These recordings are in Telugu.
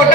ಕೊಟ್ಟ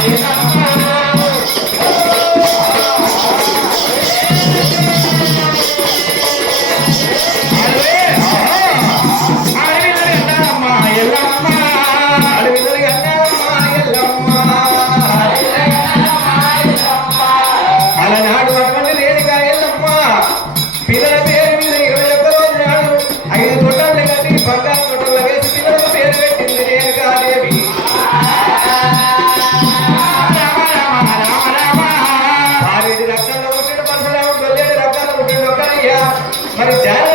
Ahí está. Sorry, Dad.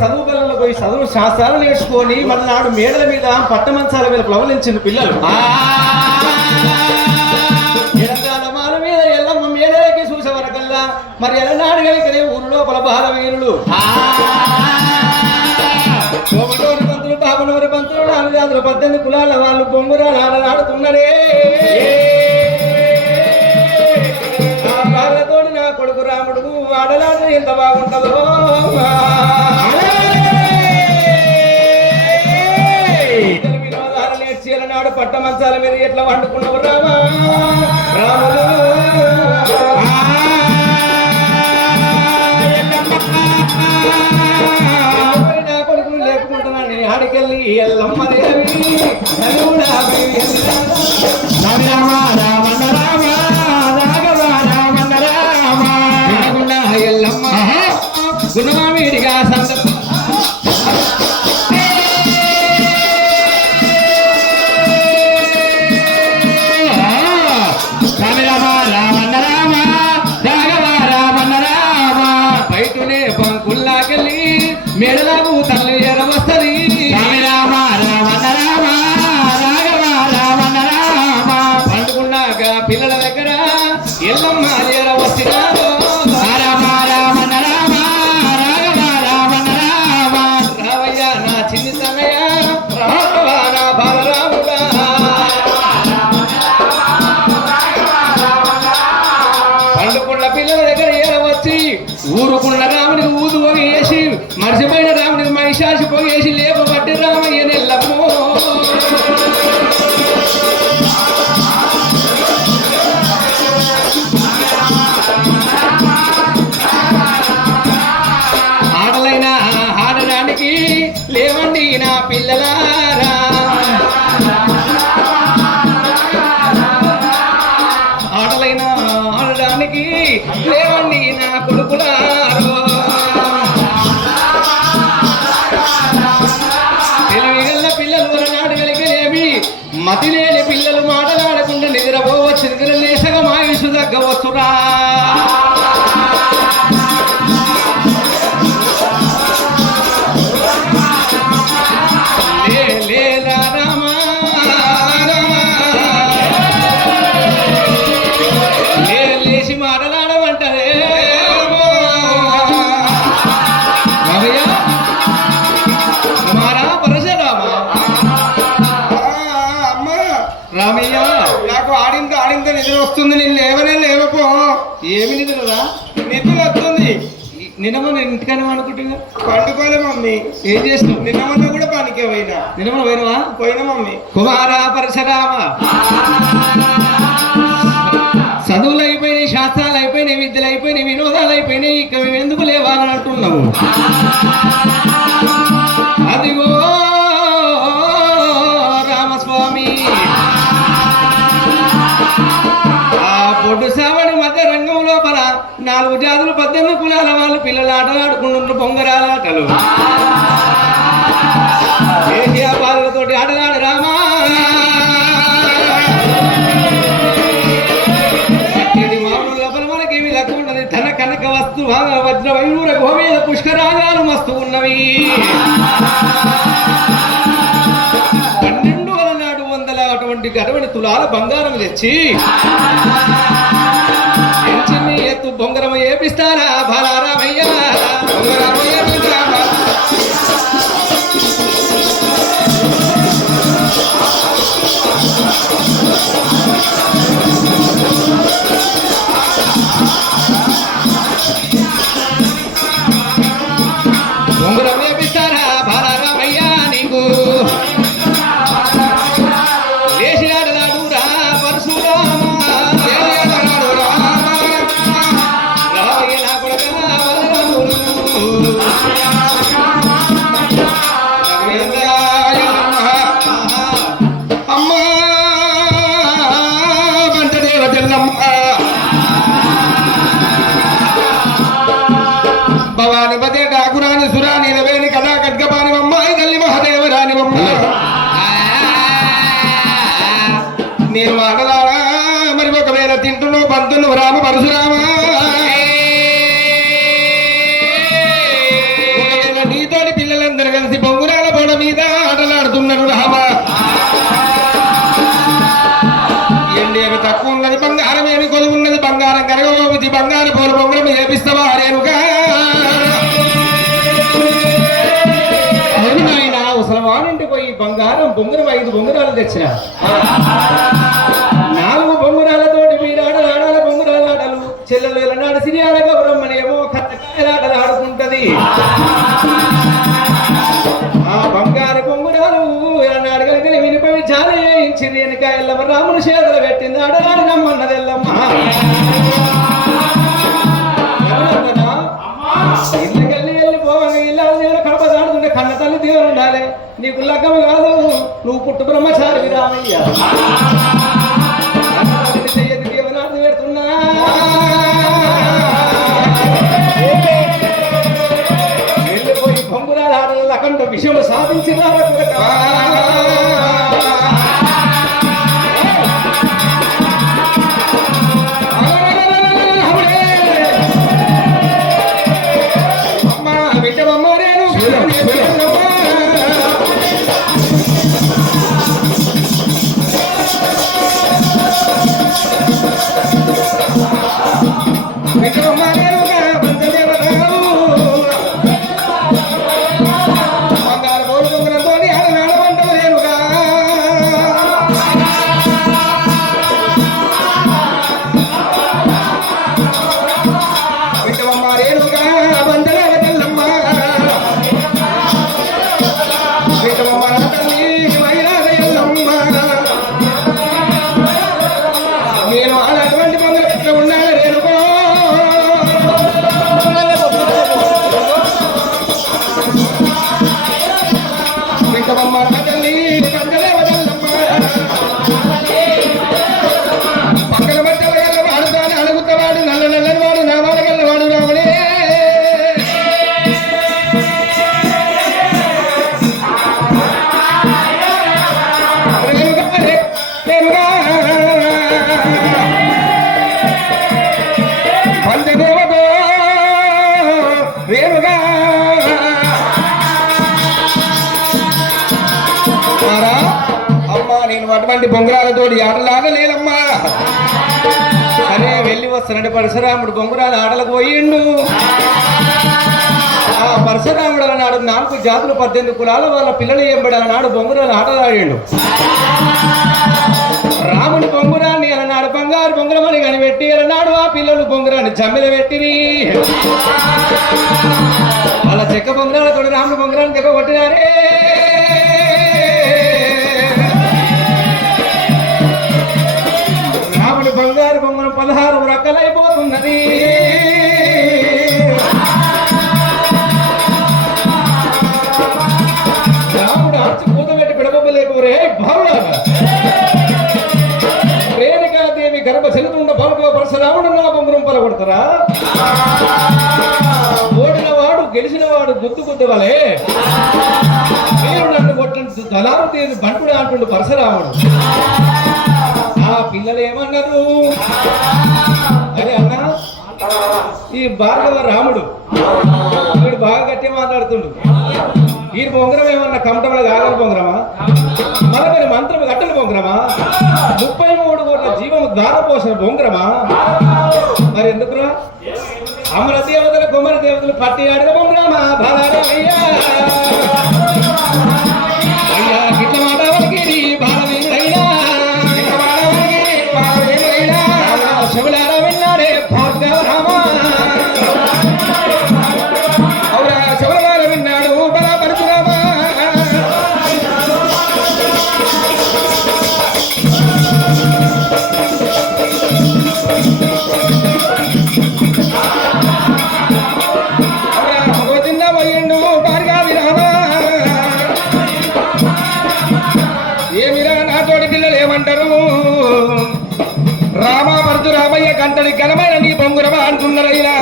చదువు పోయి చదువు శాస్త్రాలు నేర్చుకొని మన నాడు మేడల మీద పట్టమంచాల మీద ప్రవలించిన పిల్లలు. మరి ఎలనాడు కలిగితే ఊరిలో బల బాలవీరులు పొంగుటూరు పంతులు పాపనూరు పంతులు నాలుగు పద్దెనిమిది కులాల వాళ్ళు బొంగురాలు ఆడలాడుతున్నారే. నా కొడుకు రాముడు ఆడలాడు ఎంత బాగుంటుందో. పట్ట మంచాల మీద ఎట్లా వండుకున్నావు రామా? రాములు. నా కొడుకు లేకుంటున్నాను ఆడికెళ్ళి ఎల్లమ్మ దేవి. రామా? మతి లేని పిల్లలు మాటలాడకుండా నిద్రపోవచ్చు. నిద్ర లేసగా మా తగ్గవచ్చురా. నిన్న మన ఇంటికనే అనుకుంటున్నా పండుకోలే మమ్మీ. ఏం చేసినావు నిన్న మొన్న కూడా పనికే పోయినా. నిన్న మన పోయినవా? పోయినా మమ్మీ. కుమార పరశురామ. చదువులు అయిపోయినాయి శాస్త్రాలు అయిపోయినాయి విద్యలు అయిపోయినాయి వినోదాలు అయిపోయినాయి ఇక మేము ఎందుకు లేవాలని అంటున్నాము జాతులు కులాల వాళ్ళు పిల్లలు ఆటలు ఆడుకుంటున్నారు బొంగరాల ఆటలు పాలతోటి ఆటలాడు రామా. పట్టేది ధన కనక వస్తు వజ్ర వైడూర గోవేద పుష్కరాగాలు మస్తు ఉన్నవి. పన్నెండు వందల నాడు వందల అటువంటి అటువంటి తులాల బంగారం తెచ్చి ఎత్తు బొంగరం যারা ভাড়া తింటున్నావు బంతును రామ పరశురామ. నీతోటి పిల్లలందరూ కలిసి బొంగురాల బోడ మీద ఆటలాడుతున్నారు రామ. ఎండి తక్కువ ఉన్నది బంగారం ఏమి కొలువు ఉన్నది బంగారం కరగబోతుంది బంగారం పోలు బొంగురం ఏపిస్తావా రేణుగా అవును నాయన పోయి బంగారం బొంగురం ఐదు బొంగురాలు తెచ్చిన. నాలుగు బొంగురాలతోటి మీరు ఆటలు ఆడాల బొంగురాలు ఆటలు చెల్లెలు ఎలనాడు సిరియాల గౌరమ్మని ఏమో కట్టకాయల ఆటలు ఆడుకుంటది. ఆ బంగారు బొంగురాలు ఎలనాడు కలిగిన వినిపవి చాలా వేయించింది వెనుక ఎల్లమ్మ రాముని చేతులు పెట్టింది ఆడలాడు నమ్మన్నది ఎల్లమ్మ ఎవరన్నా ఇళ్ళకెళ్ళి వెళ్ళిపోవాలి ఇళ్ళ దేవుడు కడప దాడుతుంటే కన్న తల్లి దేవుడు ఉండాలి. నీకు లగ్గం కాదు నువ్వు పుట్టు బ్రహ్మచారి రామయ్య నేను బొంగురాలతో బొంగరాలతోటి లేదమ్మా. సరే వెళ్ళి వస్తున్నాడు పరశురాముడు బొంగురాలు ఆటలకు పోయిండు. ఆ పరశురాముడు అన్నాడు నాలుగు జాతులు పద్దెనిమిది కులాల వాళ్ళ పిల్లలు ఏంబడి అన్నాడు బొంగురాలు ఆటలు ఆడిండు బొంగురాన్ని అన్నాడు బంగారు బొంగురమని కనిపెట్టి అన్నాడు ఆ పిల్లలు బొంగురాన్ని జమ్మిల పెట్టిరి. వాళ్ళ చెక్క బొంగురాలతో రాముడు బొంగురాన్ని చెక్క కొట్టినారే. బొంగురం రకలైపోతున్నది రకాలైపోతున్నది రాముడు ఆచి కూతబెట్టి పిడబొబ్బలేకురే భావుడా రేణుకాదేవి గర్భ చెల్లుతుండ పలుకో పరశురాముడు నా బొమ్మరం పలగొడతారా? ఓడినవాడు గెలిచినవాడు గెలిచిన వాడు గుద్దు గుద్దవలే. మీరు నన్ను కొట్టిన దళారు తీసి బంటుడు అంటుండు పరశురాముడు పిల్లలు ఏమన్నారు అరే అన్నా ఈ భార్గవ రాముడు వీడు బాగా గట్టి మాట్లాడుతుండు. ఈ బొంగరం ఏమన్నా కమటంలో కాగల బొంగరమా? మన మంత్రం గట్టల బొంగరమా? ముప్పై మూడు కోట్ల జీవము దారపోసిన బొంగరమా? మరి ఎందుకురా? అమర దేవతలు కుమర దేవతలు పట్టి ఆడిన బొంగరమా? బాలరామయ్యా అయ్యా! పిల్లలు ఏమంటారు రామ కంటడి ఘనమైన నీ బొంగురమా అంటున్నారైనా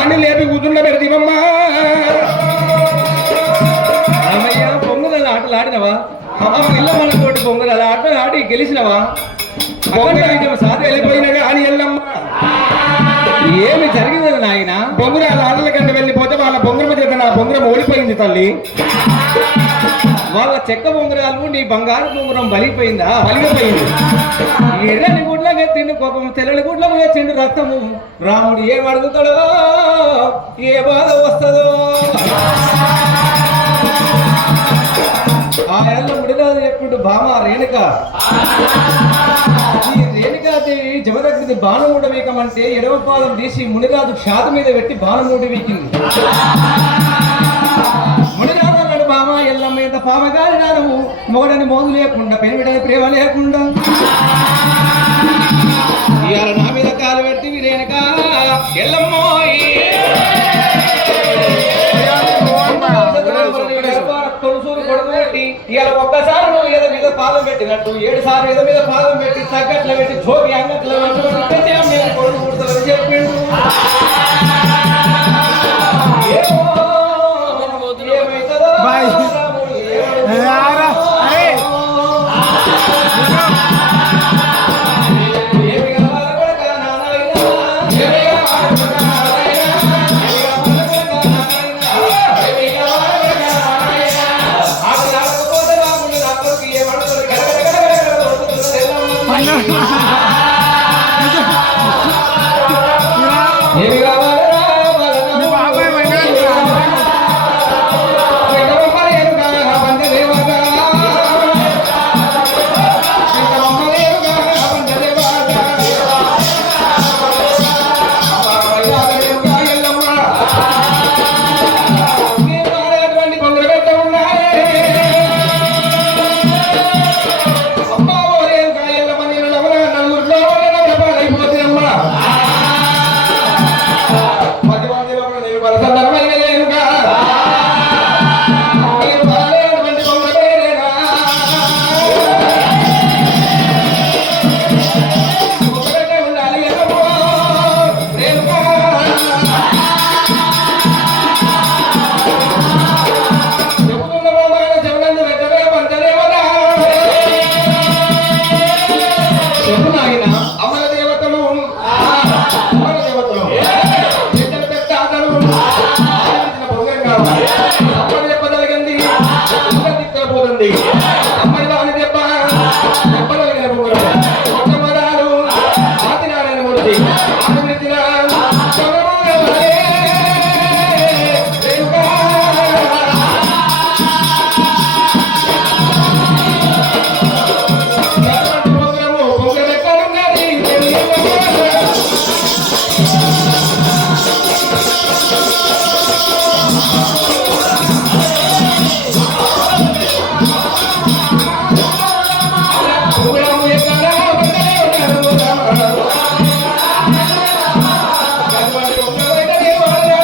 వాణ్ణి లేపి కూతున్న పెడతీవమ్మా రామయ్య పొంగుదల ఆటలు ఆడినవా? అమ్మ ఇల్ల మనతోటి పొంగుదల ఆటలు ఆడి గెలిచినవా? పొంగల సాధ వెళ్ళిపోయిన కానీ ఎల్లమ్మ. ఏమి జరిగింది నాయన? బొంగురాల ఆటల కంటే వెళ్ళిపోతే వాళ్ళ బొంగురం చేత నా బొంగురం ఓడిపోయింది తల్లి. వాళ్ళ చెక్క ఉంగరాలు నీ బంగారు ఉంగరం బలిపోయిందా? బలిగిపోయింది ఎర్రని గుడ్లకే తిండు కోపం తెల్లని గుడ్లకే తిండు రక్తము. రాముడు ఏం అడుగుతాడో ఏ బాధ వస్తుందో. ఆ ఎల్ల ముడిరాజు చెప్పుడు భామ రేణుక. ఈ రేణుకాదేవి జమదగ్గిది బాణమూడ వీకమంటే ఎడవ పాదం తీసి మునిరాజు ఛాతి మీద పెట్టి బాణమూడి వీకింది. పామ బామ ఎల్లమ్మ ఎంత పామగారి నారము మొగడని మోదు లేకుండా పెనిమిడని ప్రేమ లేకుండా. ఇవాళ నా మీద కాలు పెట్టి వీరేనక. ఎల్లమ్మో కొడుకు పెట్టి ఇవాళ ఒక్కసారి నువ్వు ఏదో మీద పాదం పెట్టినట్టు ఏడు సార్లు ఏదో మీద పాదం పెట్టి తగ్గట్ల పెట్టి జోగి అంగ